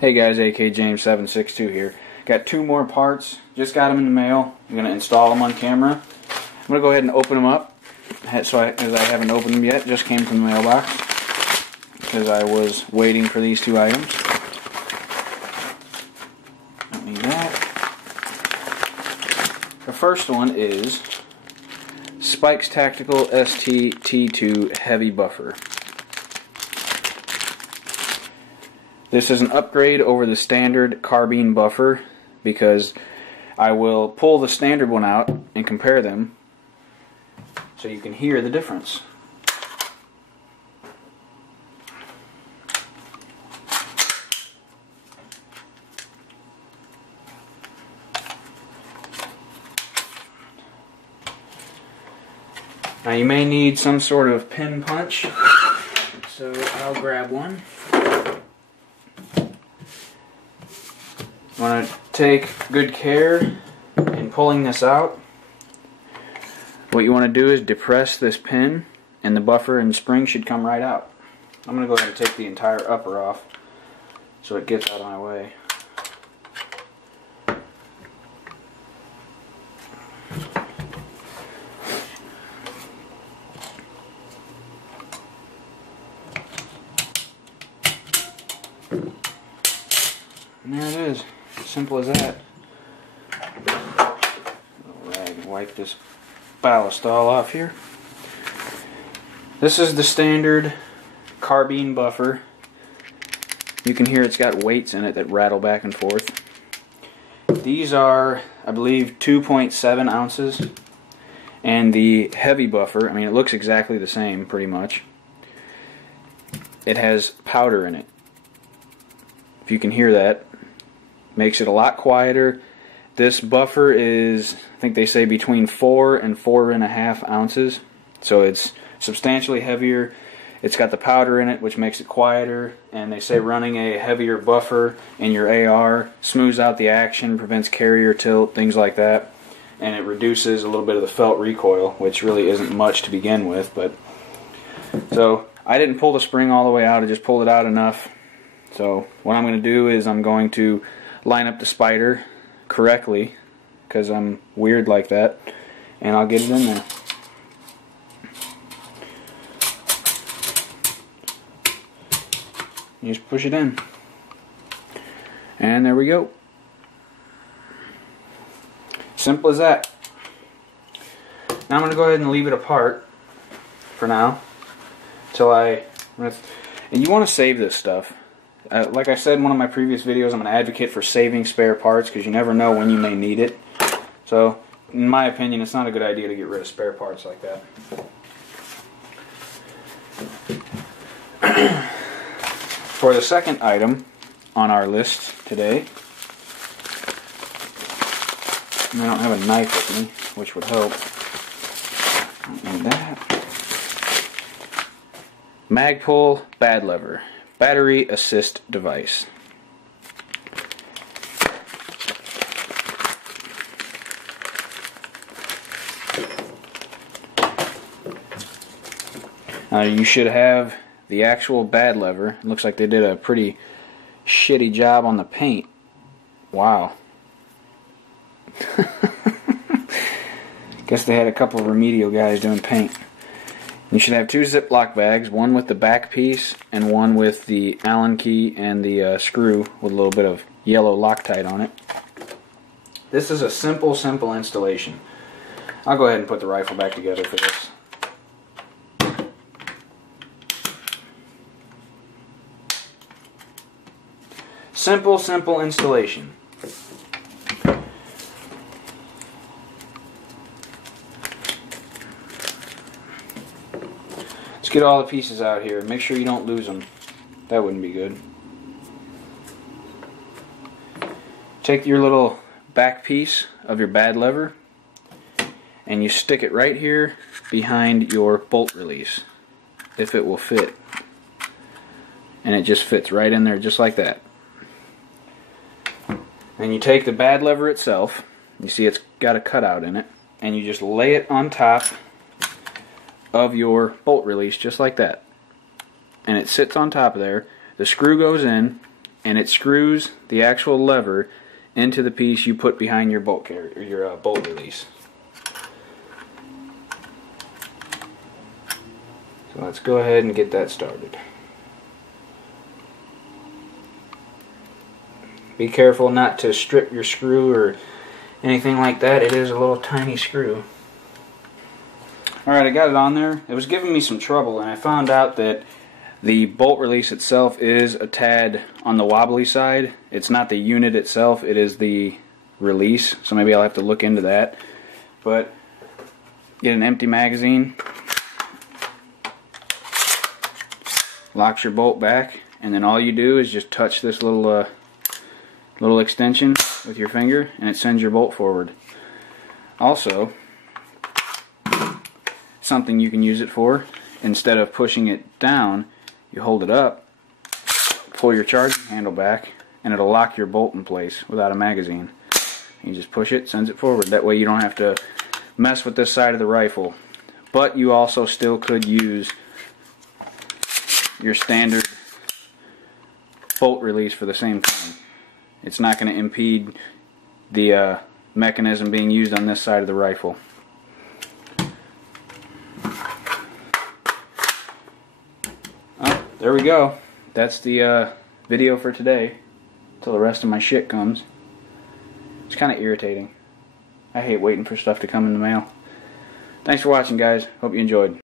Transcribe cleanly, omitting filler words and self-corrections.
Hey guys, AK James 762 here. Got two more parts. Just got them in the mail. I'm going to install them on camera. I'm going to go ahead and open them up. As I haven't opened them yet. Just came from the mailbox. Because I was waiting for these two items. Don't need that. The first one is Spike's Tactical ST T2 Heavy Buffer. This is an upgrade over the standard carbine buffer because I will pull the standard one out and compare them so you can hear the difference. Now you may need some sort of pin punch, so I'll grab one. You want to take good care in pulling this out. What you want to do is depress this pin and the buffer and spring should come right out. I'm going to go ahead and take the entire upper off so it gets out of my way. And there it is. Simple as that. Little rag and wipe this ballast all off here. This is the standard carbine buffer. You can hear it's got weights in it that rattle back and forth. These are, I believe, 2.7 ounces. And the heavy buffer, I mean, it looks exactly the same pretty much. It has powder in it. If you can hear that. Makes it a lot quieter. This buffer is, I think they say, between 4 and 4.5 ounces. So it's substantially heavier. It's got the powder in it, which makes it quieter. And they say running a heavier buffer in your AR smooths out the action, prevents carrier tilt, things like that. And it reduces a little bit of the felt recoil, which really isn't much to begin with. But so I didn't pull the spring all the way out. I just pulled it out enough. So what I'm going to do is I'm going to line up the spider correctly because I'm weird like that, and I'll get it in there. You just push it in, and there we go. Simple as that. Now I'm going to go ahead and leave it apart for now till and you want to save this stuff. Like I said in one of my previous videos, I'm an advocate for saving spare parts because you never know when you may need it. So, in my opinion, it's not a good idea to get rid of spare parts like that. For the second item on our list today, I don't have a knife with me, which would help. Don't need that. Magpul Bad Lever. Battery assist device. You should have the actual bad lever. It looks like they did a pretty shitty job on the paint. Wow. Guess they had a couple of remedial guys doing paint. You should have two Ziploc bags, one with the back piece and one with the Allen key and the screw with a little bit of yellow Loctite on it. This is a simple installation. I'll go ahead and put the rifle back together for this. Simple installation. Let's get all the pieces out here. Make sure you don't lose them. That wouldn't be good. Take your little back piece of your bad lever and you stick it right here behind your bolt release, if it will fit. And it just fits right in there just like that. Then you take the bad lever itself, you see it's got a cutout in it, and you just lay it on top of your bolt release just like that. And it sits on top of there. The screw goes in and it screws the actual lever into the piece you put behind your bolt carrier, or your bolt release. So let's go ahead and get that started. Be careful not to strip your screw or anything like that. It is a little tiny screw. Alright, I got it on there. It was giving me some trouble, and I found out that the bolt release itself is a tad on the wobbly side. It's not the unit itself, it is the release, so maybe I'll have to look into that. But get an empty magazine, locks your bolt back, and then all you do is just touch this little extension with your finger, and it sends your bolt forward. Also, something you can use it for, instead of pushing it down, you hold it up, pull your charging handle back, and it'll lock your bolt in place without a magazine. You just push it, sends it forward. That way you don't have to mess with this side of the rifle. But you also still could use your standard bolt release for the same thing. It's not going to impede the mechanism being used on this side of the rifle. Oh, there we go. That's the video for today, till the rest of my shit comes. It's kind of irritating. I hate waiting for stuff to come in the mail. Thanks for watching, guys. Hope you enjoyed.